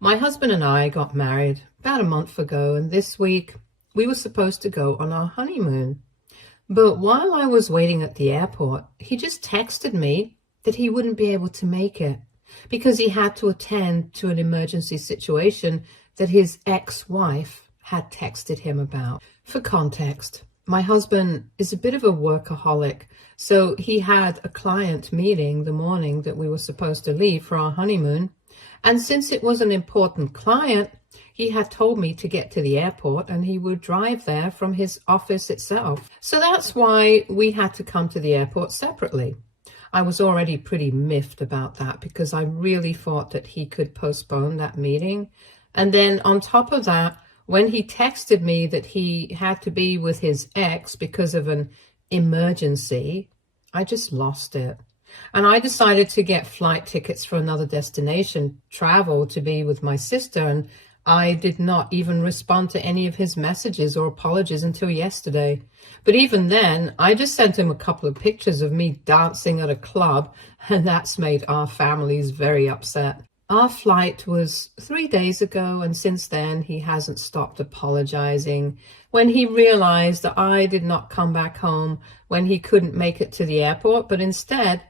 My husband and I got married about a month ago, and this week we were supposed to go on our honeymoon. But while I was waiting at the airport, he just texted me that he wouldn't be able to make it because he had to attend to an emergency situation that his ex-wife had texted him about. For context, my husband is a bit of a workaholic, so he had a client meeting the morning that we were supposed to leave for our honeymoon. And since it was an important client, he had told me to get to the airport and he would drive there from his office itself. So that's why we had to come to the airport separately. I was already pretty miffed about that because I really thought that he could postpone that meeting. And then on top of that, when he texted me that he had to be with his ex because of an emergency, I just lost it. And I decided to get flight tickets for another destination, travel to be with my sister, and I did not even respond to any of his messages or apologies until yesterday. But even then, I just sent him a couple of pictures of me dancing at a club, and that's made our families very upset. Our flight was 3 days ago, and since then he hasn't stopped apologizing. When he realized that I did not come back home when he couldn't make it to the airport, but instead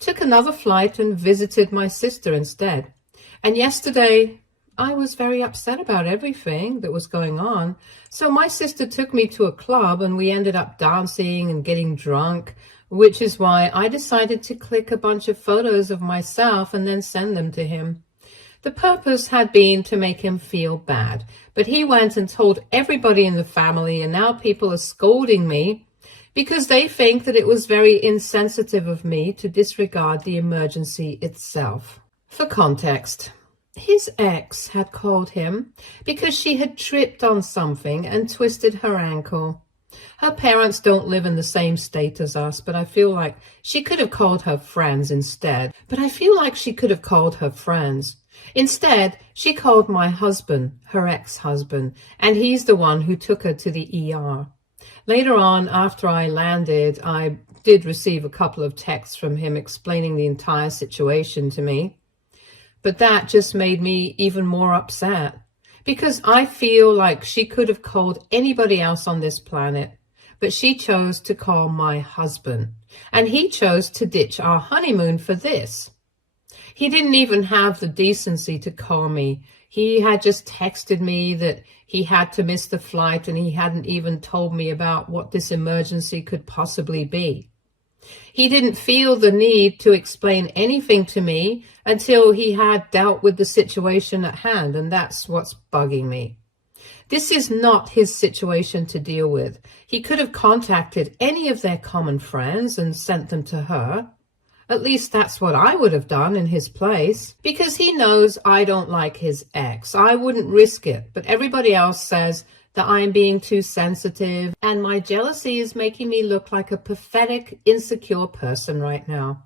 took another flight and visited my sister instead. And yesterday, I was very upset about everything that was going on. So my sister took me to a club and we ended up dancing and getting drunk, which is why I decided to click a bunch of photos of myself and then send them to him. The purpose had been to make him feel bad, but he went and told everybody in the family, and now people are scolding me because they think that it was very insensitive of me to disregard the emergency itself. For context, his ex had called him because she had tripped on something and twisted her ankle. Her parents don't live in the same state as us, but I feel like she could have called her friends instead. Instead, she called my husband, her ex-husband, and he's the one who took her to the ER. Later on, after I landed, I did receive a couple of texts from him explaining the entire situation to me. But that just made me even more upset because I feel like she could have called anybody else on this planet, but she chose to call my husband, and he chose to ditch our honeymoon for this. He didn't even have the decency to call me. He had just texted me that he had to miss the flight and he hadn't even told me about what this emergency could possibly be. He didn't feel the need to explain anything to me until he had dealt with the situation at hand, and that's what's bugging me. This is not his situation to deal with. He could have contacted any of their common friends and sent them to her. At least that's what I would have done in his place, because he knows I don't like his ex. I wouldn't risk it, but everybody else says that I'm being too sensitive, and my jealousy is making me look like a pathetic, insecure person right now.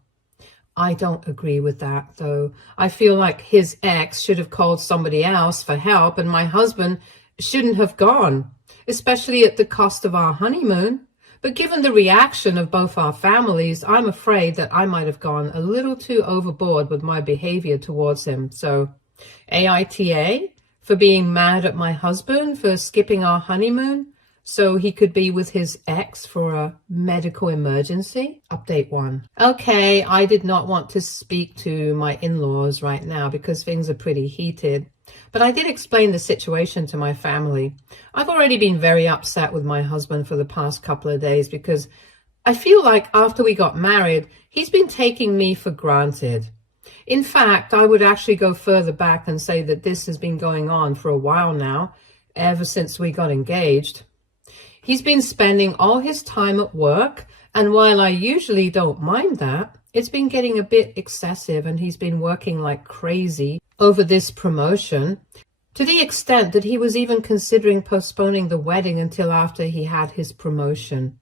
I don't agree with that, though. I feel like his ex should have called somebody else for help, and my husband shouldn't have gone, especially at the cost of our honeymoon. But given the reaction of both our families, I'm afraid that I might have gone a little too overboard with my behavior towards him. So, AITA for being mad at my husband for skipping our honeymoon so he could be with his ex for a medical emergency. Update 1. Okay, I did not want to speak to my in-laws right now because things are pretty heated. But I did explain the situation to my family. I've already been very upset with my husband for the past couple of days because I feel like after we got married, he's been taking me for granted. In fact, I would actually go further back and say that this has been going on for a while now, ever since we got engaged. He's been spending all his time at work, and while I usually don't mind that, it's been getting a bit excessive, and he's been working like crazy over this promotion, to the extent that he was even considering postponing the wedding until after he had his promotion.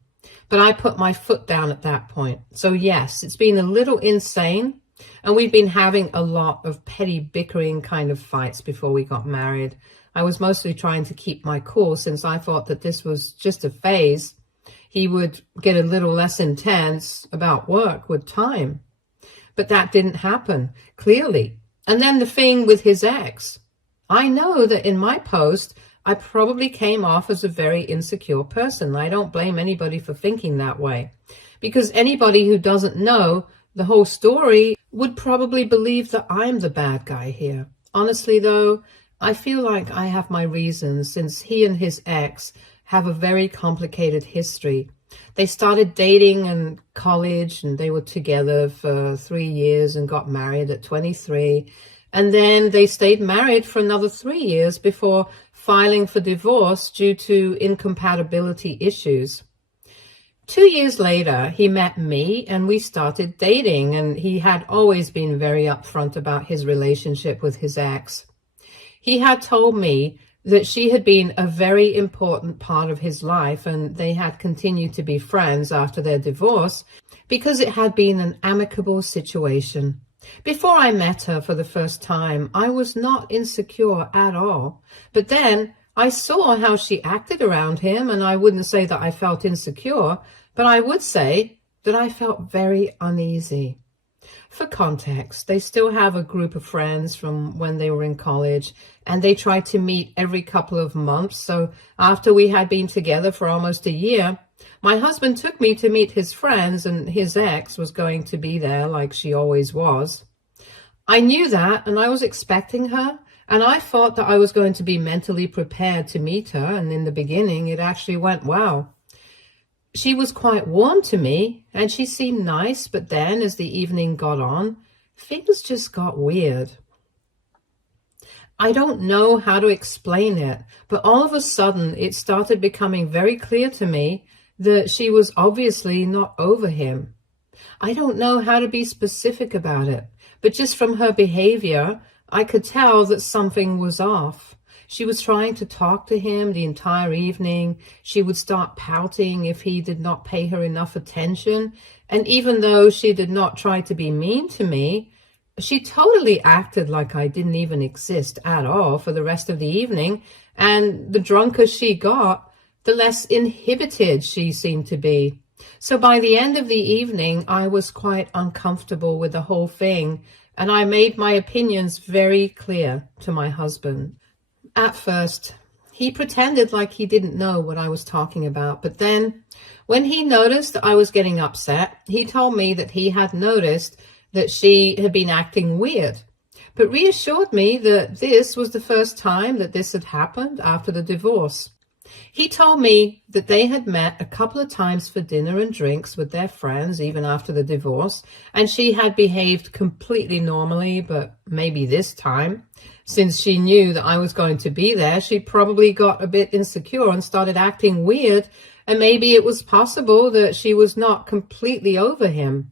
But I put my foot down at that point. So yes, it's been a little insane, and we've been having a lot of petty bickering kind of fights before we got married. I was mostly trying to keep my cool since I thought that this was just a phase. He would get a little less intense about work with time. But that didn't happen, clearly. And then the thing with his ex. I know that in my post, I probably came off as a very insecure person. I don't blame anybody for thinking that way, because anybody who doesn't know the whole story would probably believe that I'm the bad guy here. Honestly, though, I feel like I have my reasons, since he and his ex have a very complicated history. They started dating in college and they were together for 3 years and got married at 23. And then they stayed married for another 3 years before filing for divorce due to incompatibility issues. 2 years later, he met me and we started dating, and he had always been very upfront about his relationship with his ex. He had told me that she had been a very important part of his life, and they had continued to be friends after their divorce because it had been an amicable situation. Before I met her for the first time, I was not insecure at all. But then I saw how she acted around him, and I wouldn't say that I felt insecure, but I would say that I felt very uneasy. For context, they still have a group of friends from when they were in college, and they tried to meet every couple of months. So after we had been together for almost a year, my husband took me to meet his friends, and his ex was going to be there like she always was. I knew that, and I was expecting her, and I thought that I was going to be mentally prepared to meet her, and in the beginning it actually went well. She was quite warm to me, and she seemed nice, but then as the evening got on, things just got weird. I don't know how to explain it, but all of a sudden it started becoming very clear to me that she was obviously not over him. I don't know how to be specific about it, but just from her behavior, I could tell that something was off. She was trying to talk to him the entire evening. She would start pouting if he did not pay her enough attention. And even though she did not try to be mean to me, she totally acted like I didn't even exist at all for the rest of the evening. And the drunker she got, the less inhibited she seemed to be. So by the end of the evening, I was quite uncomfortable with the whole thing, and I made my opinions very clear to my husband. At first, he pretended like he didn't know what I was talking about, but then when he noticed that I was getting upset, he told me that he had noticed that she had been acting weird, but reassured me that this was the first time that this had happened after the divorce. He told me that they had met a couple of times for dinner and drinks with their friends even after the divorce, and she had behaved completely normally, but maybe this time, since she knew that I was going to be there, she probably got a bit insecure and started acting weird, and maybe it was possible that she was not completely over him.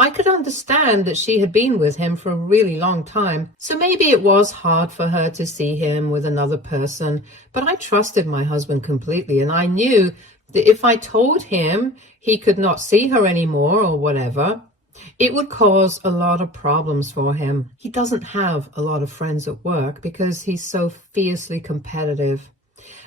I could understand that she had been with him for a really long time, so maybe it was hard for her to see him with another person, but I trusted my husband completely, and I knew that if I told him he could not see her anymore or whatever, it would cause a lot of problems for him. He doesn't have a lot of friends at work because he's so fiercely competitive.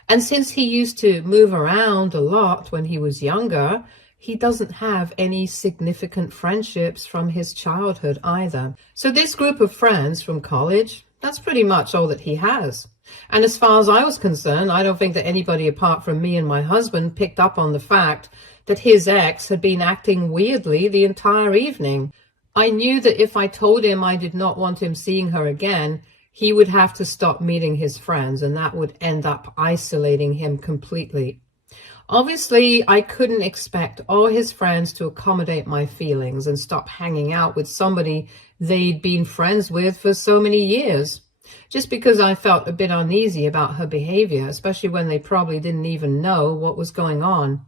And since he used to move around a lot when he was younger, he doesn't have any significant friendships from his childhood either. So this group of friends from college, that's pretty much all that he has. And as far as I was concerned, I don't think that anybody apart from me and my husband picked up on the fact that his ex had been acting weirdly the entire evening. I knew that if I told him I did not want him seeing her again, he would have to stop meeting his friends, and that would end up isolating him completely. Obviously, I couldn't expect all his friends to accommodate my feelings and stop hanging out with somebody they'd been friends with for so many years, just because I felt a bit uneasy about her behavior, especially when they probably didn't even know what was going on.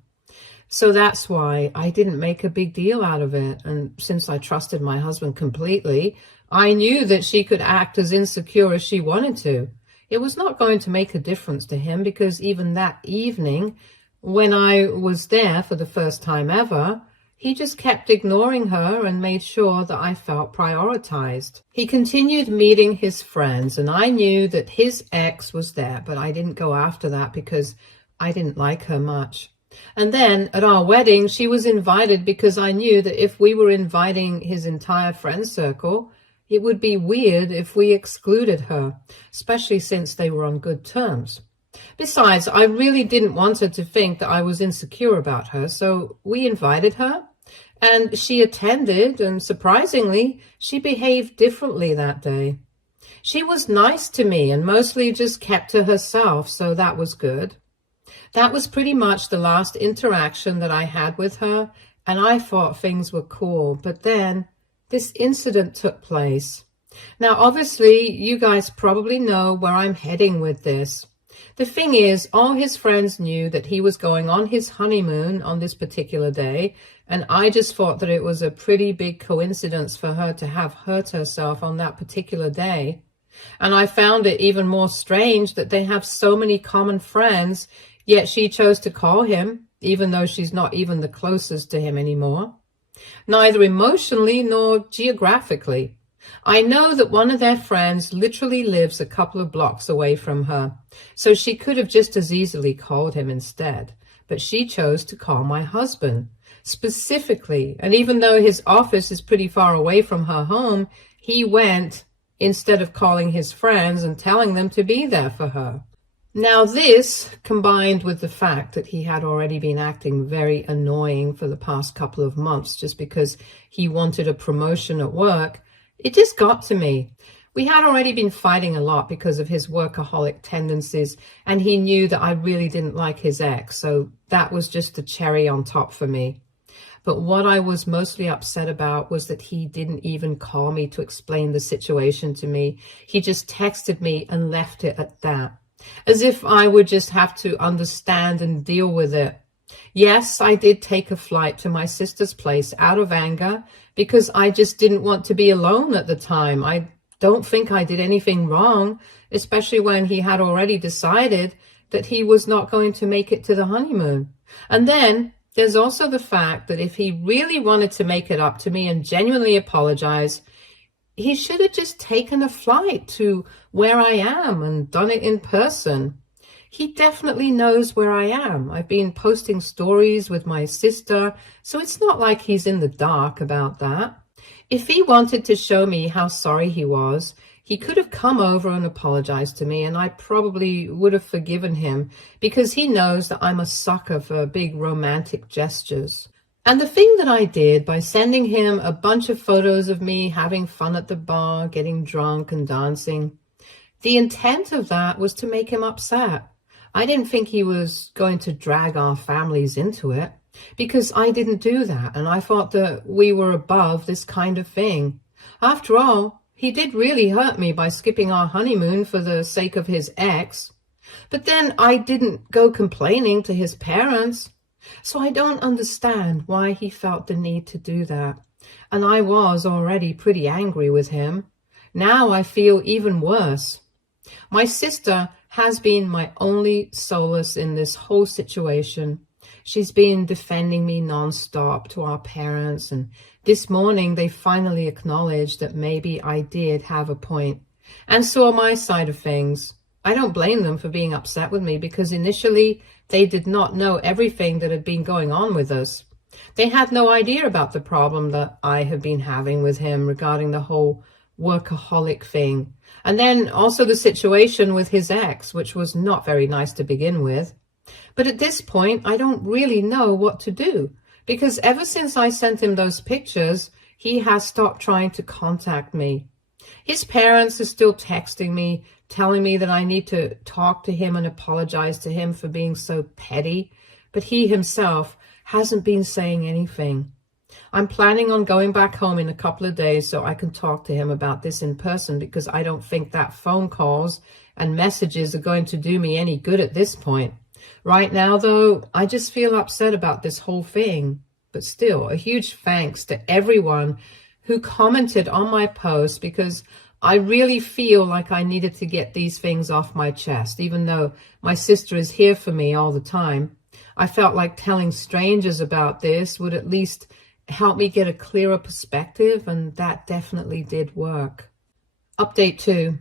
So that's why I didn't make a big deal out of it. And since I trusted my husband completely, I knew that she could act as insecure as she wanted to. It was not going to make a difference to him, because even that evening, when I was there for the first time ever, he just kept ignoring her and made sure that I felt prioritized. He continued meeting his friends, and I knew that his ex was there, but I didn't go after that because I didn't like her much. And then at our wedding, she was invited because I knew that if we were inviting his entire friend circle, It would be weird if we excluded her, especially since they were on good terms. Besides, I really didn't want her to think that I was insecure about her, so we invited her, and she attended, and surprisingly, she behaved differently that day. She was nice to me and mostly just kept to herself, so that was good. That was pretty much the last interaction that I had with her, and I thought things were cool. But then this incident took place. Now, obviously, you guys probably know where I'm heading with this. The thing is, all his friends knew that he was going on his honeymoon on this particular day, and I just thought that it was a pretty big coincidence for her to have hurt herself on that particular day. And I found it even more strange that they have so many common friends, yet she chose to call him, even though she's not even the closest to him anymore, neither emotionally nor geographically. I know that one of their friends literally lives a couple of blocks away from her, so she could have just as easily called him instead. But she chose to call my husband, specifically, and even though his office is pretty far away from her home, he went instead of calling his friends and telling them to be there for her. Now this, combined with the fact that he had already been acting very annoying for the past couple of months just because he wanted a promotion at work, it just got to me. We had already been fighting a lot because of his workaholic tendencies, and he knew that I really didn't like his ex, so that was just the cherry on top for me. But what I was mostly upset about was that he didn't even call me to explain the situation to me. He just texted me and left it at that, as if I would just have to understand and deal with it. Yes, I did take a flight to my sister's place out of anger because I just didn't want to be alone at the time. I don't think I did anything wrong, especially when he had already decided that he was not going to make it to the honeymoon. And then there's also the fact that if he really wanted to make it up to me and genuinely apologize, he should have just taken a flight to where I am and done it in person. He definitely knows where I am. I've been posting stories with my sister, so it's not like he's in the dark about that. If he wanted to show me how sorry he was, he could have come over and apologized to me, and I probably would have forgiven him because he knows that I'm a sucker for big romantic gestures. And the thing that I did by sending him a bunch of photos of me having fun at the bar, getting drunk and dancing, the intent of that was to make him upset. I didn't think he was going to drag our families into it because I didn't do that, and I thought that we were above this kind of thing. After all, he did really hurt me by skipping our honeymoon for the sake of his ex. But then I didn't go complaining to his parents. So I don't understand why he felt the need to do that. And I was already pretty angry with him. Now I feel even worse. My sister has been my only solace in this whole situation. She's been defending me nonstop to our parents, and this morning they finally acknowledged that maybe I did have a point and saw my side of things. I don't blame them for being upset with me because initially they did not know everything that had been going on with us. They had no idea about the problem that I have been having with him regarding the whole workaholic thing. And then also the situation with his ex, which was not very nice to begin with. But at this point, I don't really know what to do because ever since I sent him those pictures, he has stopped trying to contact me. His parents are still texting me, telling me that I need to talk to him and apologize to him for being so petty, but he himself hasn't been saying anything. I'm planning on going back home in a couple of days so I can talk to him about this in person because I don't think that phone calls and messages are going to do me any good at this point. Right now, though, I just feel upset about this whole thing. But still, a huge thanks to everyone who commented on my post because I really feel like I needed to get these things off my chest, even though my sister is here for me all the time. I felt like telling strangers about this would at least help me get a clearer perspective, and that definitely did work. Update 2.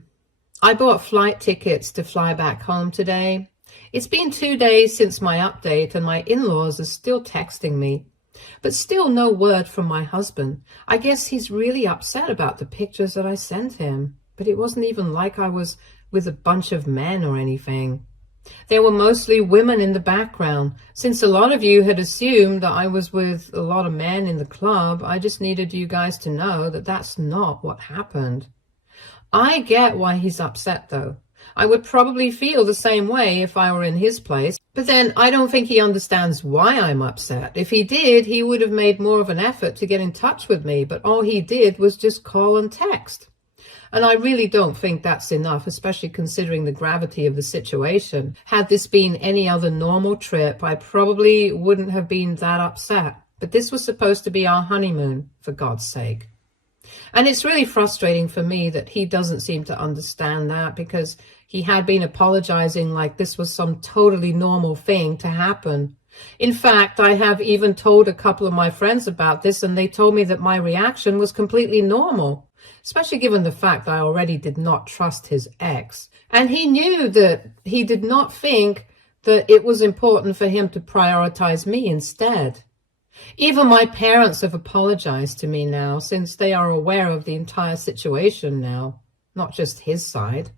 I bought flight tickets to fly back home today. It's been 2 days since my update, and my in-laws are still texting me. But still no word from my husband. I guess he's really upset about the pictures that I sent him. But it wasn't even like I was with a bunch of men or anything. There were mostly women in the background. Since a lot of you had assumed that I was with a lot of men in the club, I just needed you guys to know that that's not what happened. I get why he's upset, though. I would probably feel the same way if I were in his place, but then I don't think he understands why I'm upset. If he did, he would have made more of an effort to get in touch with me, but all he did was just call and text. And I really don't think that's enough, especially considering the gravity of the situation. Had this been any other normal trip, I probably wouldn't have been that upset. But this was supposed to be our honeymoon, for God's sake. And it's really frustrating for me that he doesn't seem to understand that, because he had been apologizing like this was some totally normal thing to happen. In fact, I have even told a couple of my friends about this, and they told me that my reaction was completely normal, especially given the fact I already did not trust his ex. And he knew that he did not think that it was important for him to prioritize me instead. Even my parents have apologized to me now, since they are aware of the entire situation now, not just his side.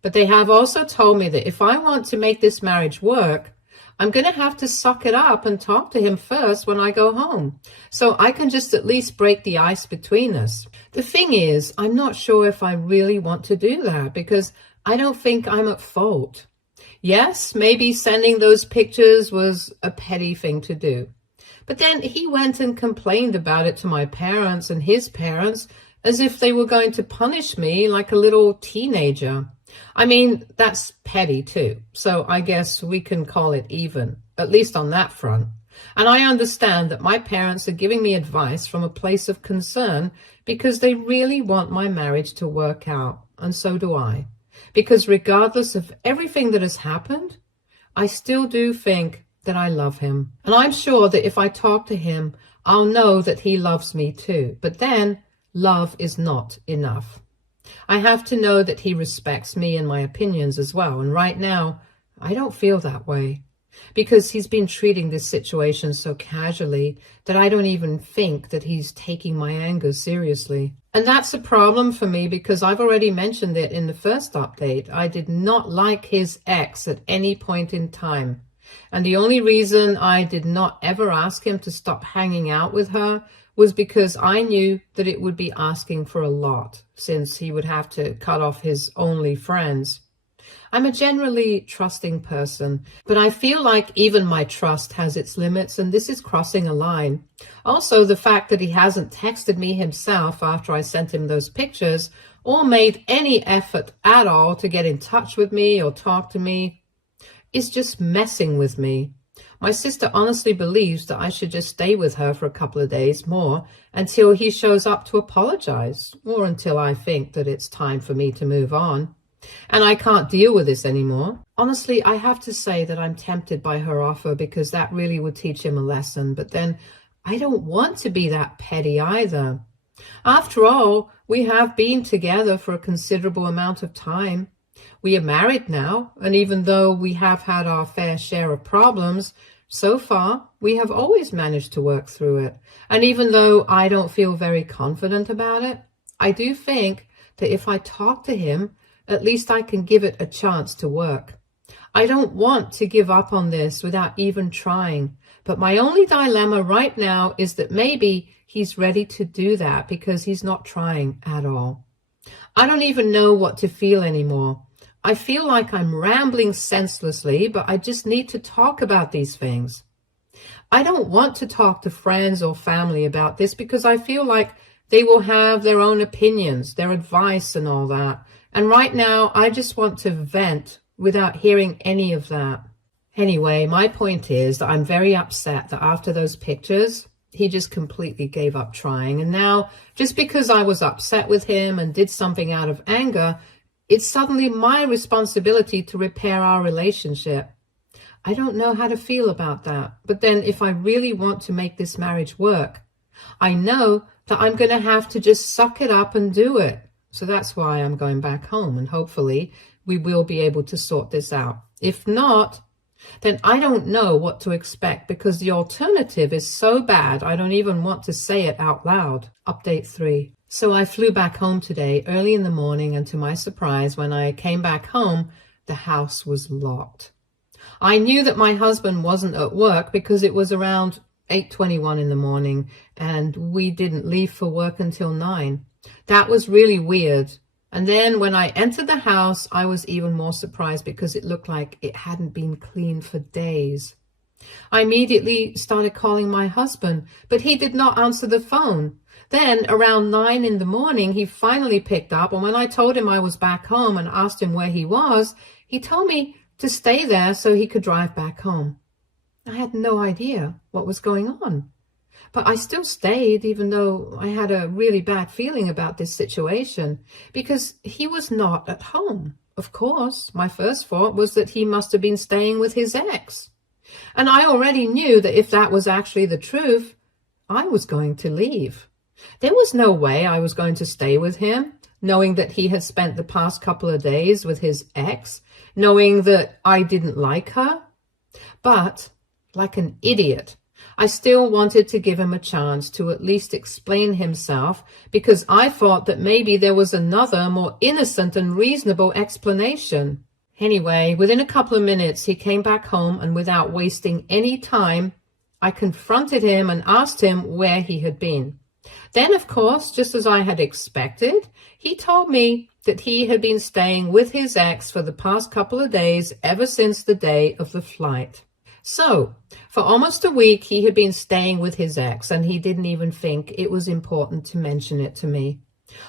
But they have also told me that if I want to make this marriage work, I'm going to have to suck it up and talk to him first when I go home, so I can just at least break the ice between us. The thing is, I'm not sure if I really want to do that, because I don't think I'm at fault. Yes, maybe sending those pictures was a petty thing to do. But then he went and complained about it to my parents and his parents as if they were going to punish me like a little teenager. I mean, that's petty too, so I guess we can call it even, at least on that front. And I understand that my parents are giving me advice from a place of concern because they really want my marriage to work out, and so do I. Because regardless of everything that has happened, I still do think that I love him. And I'm sure that if I talk to him, I'll know that he loves me too. But then, love is not enough. I have to know that he respects me and my opinions as well. And right now, I don't feel that way, because he's been treating this situation so casually that I don't even think that he's taking my anger seriously. And that's a problem for me, because I've already mentioned it in the first update. I did not like his ex at any point in time. And the only reason I did not ever ask him to stop hanging out with her was because I knew that it would be asking for a lot, since he would have to cut off his only friends. I'm a generally trusting person, but I feel like even my trust has its limits, and this is crossing a line. Also, the fact that he hasn't texted me himself after I sent him those pictures, or made any effort at all to get in touch with me or talk to me, is just messing with me. My sister honestly believes that I should just stay with her for a couple of days more until he shows up to apologize, or until I think that it's time for me to move on. And I can't deal with this anymore. Honestly, I have to say that I'm tempted by her offer, because that really would teach him a lesson. But then I don't want to be that petty either. After all, we have been together for a considerable amount of time. We are married now, and even though we have had our fair share of problems, so far we have always managed to work through it. And even though I don't feel very confident about it, I do think that if I talk to him, at least I can give it a chance to work. I don't want to give up on this without even trying, but my only dilemma right now is that maybe he's ready to do that because he's not trying at all. I don't even know what to feel anymore. I feel like I'm rambling senselessly, but I just need to talk about these things. I don't want to talk to friends or family about this because I feel like they will have their own opinions, their advice and all that. And right now, I just want to vent without hearing any of that. Anyway, my point is that I'm very upset that after those pictures, he just completely gave up trying. And now, just because I was upset with him and did something out of anger, it's suddenly my responsibility to repair our relationship. I don't know how to feel about that. But then if I really want to make this marriage work, I know that I'm going to have to just suck it up and do it. So that's why I'm going back home, and hopefully we will be able to sort this out. If not, then I don't know what to expect, because the alternative is so bad I don't even want to say it out loud. Update 3. So I flew back home today early in the morning, and to my surprise, when I came back home, the house was locked. I knew that my husband wasn't at work because it was around 8:21 in the morning, and we didn't leave for work until 9. That was really weird. And then when I entered the house, I was even more surprised because it looked like it hadn't been cleaned for days. I immediately started calling my husband, but he did not answer the phone. Then around 9 in the morning, he finally picked up, and when I told him I was back home and asked him where he was, he told me to stay there so he could drive back home. I had no idea what was going on. But I still stayed, even though I had a really bad feeling about this situation, because he was not at home. Of course, my first thought was that he must have been staying with his ex. And I already knew that if that was actually the truth, I was going to leave. There was no way I was going to stay with him, knowing that he had spent the past couple of days with his ex, knowing that I didn't like her. But, like an idiot, I still wanted to give him a chance to at least explain himself, because I thought that maybe there was another, more innocent and reasonable explanation. Anyway, within a couple of minutes, he came back home, and without wasting any time, I confronted him and asked him where he had been. Then, of course, just as I had expected, he told me that he had been staying with his ex for the past couple of days, ever since the day of the flight. So, for almost a week, he had been staying with his ex, and he didn't even think it was important to mention it to me.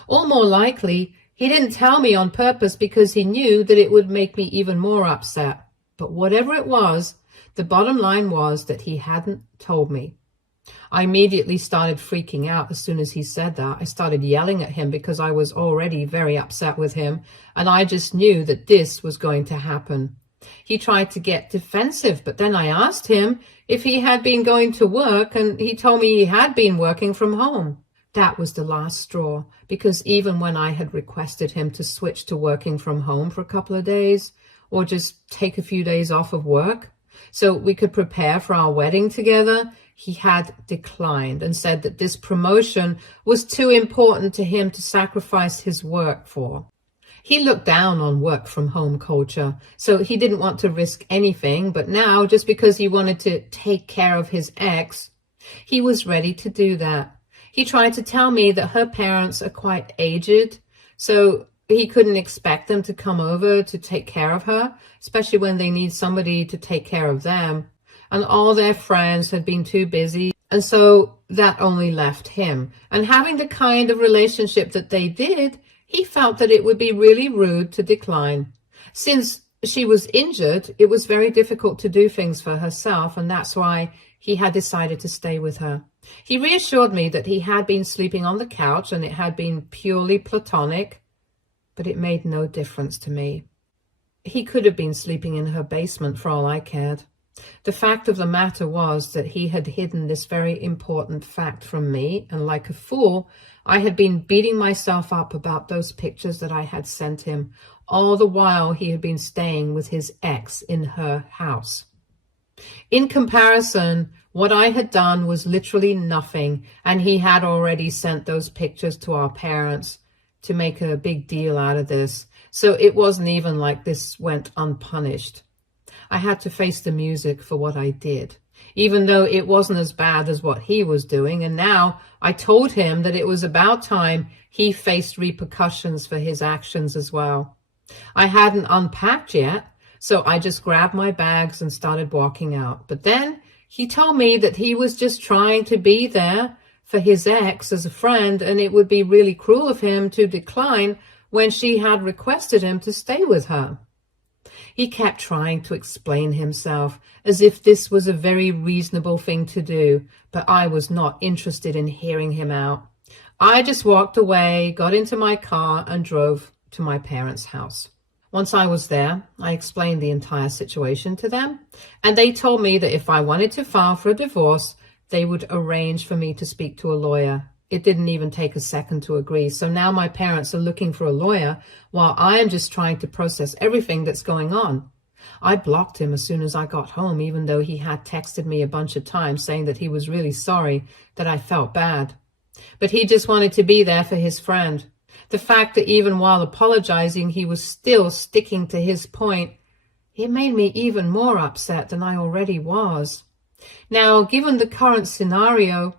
Or more likely, he didn't tell me on purpose because he knew that it would make me even more upset. But whatever it was, the bottom line was that he hadn't told me. I immediately started freaking out as soon as he said that. I started yelling at him because I was already very upset with him, and I just knew that this was going to happen. He tried to get defensive, but then I asked him if he had been going to work, and he told me he had been working from home. That was the last straw, because even when I had requested him to switch to working from home for a couple of days, or just take a few days off of work so we could prepare for our wedding together, he had declined and said that this promotion was too important to him to sacrifice his work for. He looked down on work from home culture, so he didn't want to risk anything, but now, just because he wanted to take care of his ex, he was ready to do that. He tried to tell me that her parents are quite aged, so he couldn't expect them to come over to take care of her, especially when they need somebody to take care of them. And all their friends had been too busy, and so that only left him. And having the kind of relationship that they did, he felt that it would be really rude to decline. Since she was injured, it was very difficult to do things for herself, and that's why he had decided to stay with her. He reassured me that he had been sleeping on the couch and it had been purely platonic, but it made no difference to me. He could have been sleeping in her basement for all I cared. The fact of the matter was that he had hidden this very important fact from me, and like a fool, I had been beating myself up about those pictures that I had sent him, all the while he had been staying with his ex in her house. In comparison, what I had done was literally nothing, and he had already sent those pictures to our parents to make a big deal out of this, so it wasn't even like this went unpunished. I had to face the music for what I did, even though it wasn't as bad as what he was doing, and now I told him that it was about time he faced repercussions for his actions as well. I hadn't unpacked yet, so I just grabbed my bags and started walking out. But then he told me that he was just trying to be there for his ex as a friend, and it would be really cruel of him to decline when she had requested him to stay with her. He kept trying to explain himself as if this was a very reasonable thing to do, but I was not interested in hearing him out. I just walked away, got into my car, and drove to my parents' house. Once I was there, I explained the entire situation to them, and they told me that if I wanted to file for a divorce, they would arrange for me to speak to a lawyer. It didn't even take a second to agree. So now my parents are looking for a lawyer while I am just trying to process everything that's going on. I blocked him as soon as I got home, even though he had texted me a bunch of times saying that he was really sorry, that I felt bad. But he just wanted to be there for his friend. The fact that even while apologizing, he was still sticking to his point, it made me even more upset than I already was. Now, given the current scenario,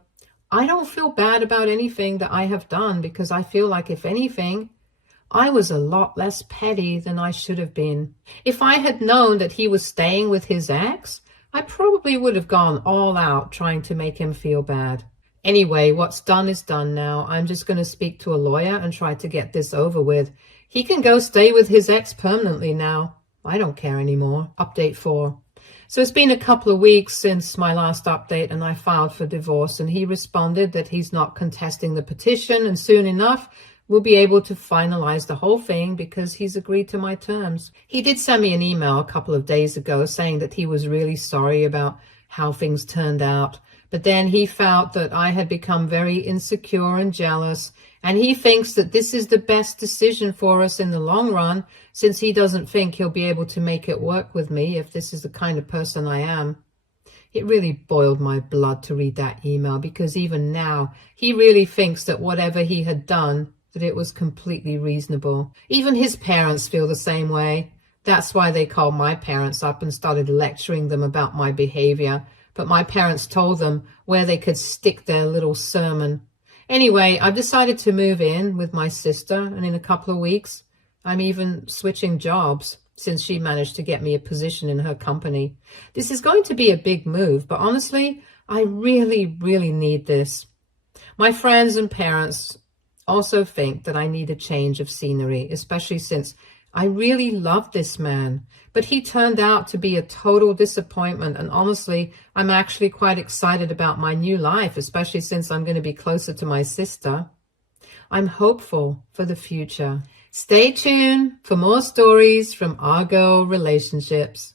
I don't feel bad about anything that I have done, because I feel like, if anything, I was a lot less petty than I should have been. If I had known that he was staying with his ex, I probably would have gone all out trying to make him feel bad. Anyway, what's done is done now. I'm just going to speak to a lawyer and try to get this over with. He can go stay with his ex permanently now. I don't care anymore. Update 4. So it's been a couple of weeks since my last update, and I filed for divorce, and he responded that he's not contesting the petition, and soon enough we'll be able to finalize the whole thing because he's agreed to my terms. He did send me an email a couple of days ago saying that he was really sorry about how things turned out, but then he felt that I had become very insecure and jealous, and he thinks that this is the best decision for us in the long run, since he doesn't think he'll be able to make it work with me if this is the kind of person I am. It really boiled my blood to read that email, because even now he really thinks that whatever he had done, that it was completely reasonable. Even his parents feel the same way. That's why they called my parents up and started lecturing them about my behavior. But my parents told them where they could stick their little sermon. Anyway, I've decided to move in with my sister, and in a couple of weeks, I'm even switching jobs, since she managed to get me a position in her company. This is going to be a big move, but honestly, I really, really need this. My friends and parents also think that I need a change of scenery, especially since I really love this man, but he turned out to be a total disappointment, and honestly, I'm actually quite excited about my new life, especially since I'm going to be closer to my sister. I'm hopeful for the future. Stay tuned for more stories from our girl relationships.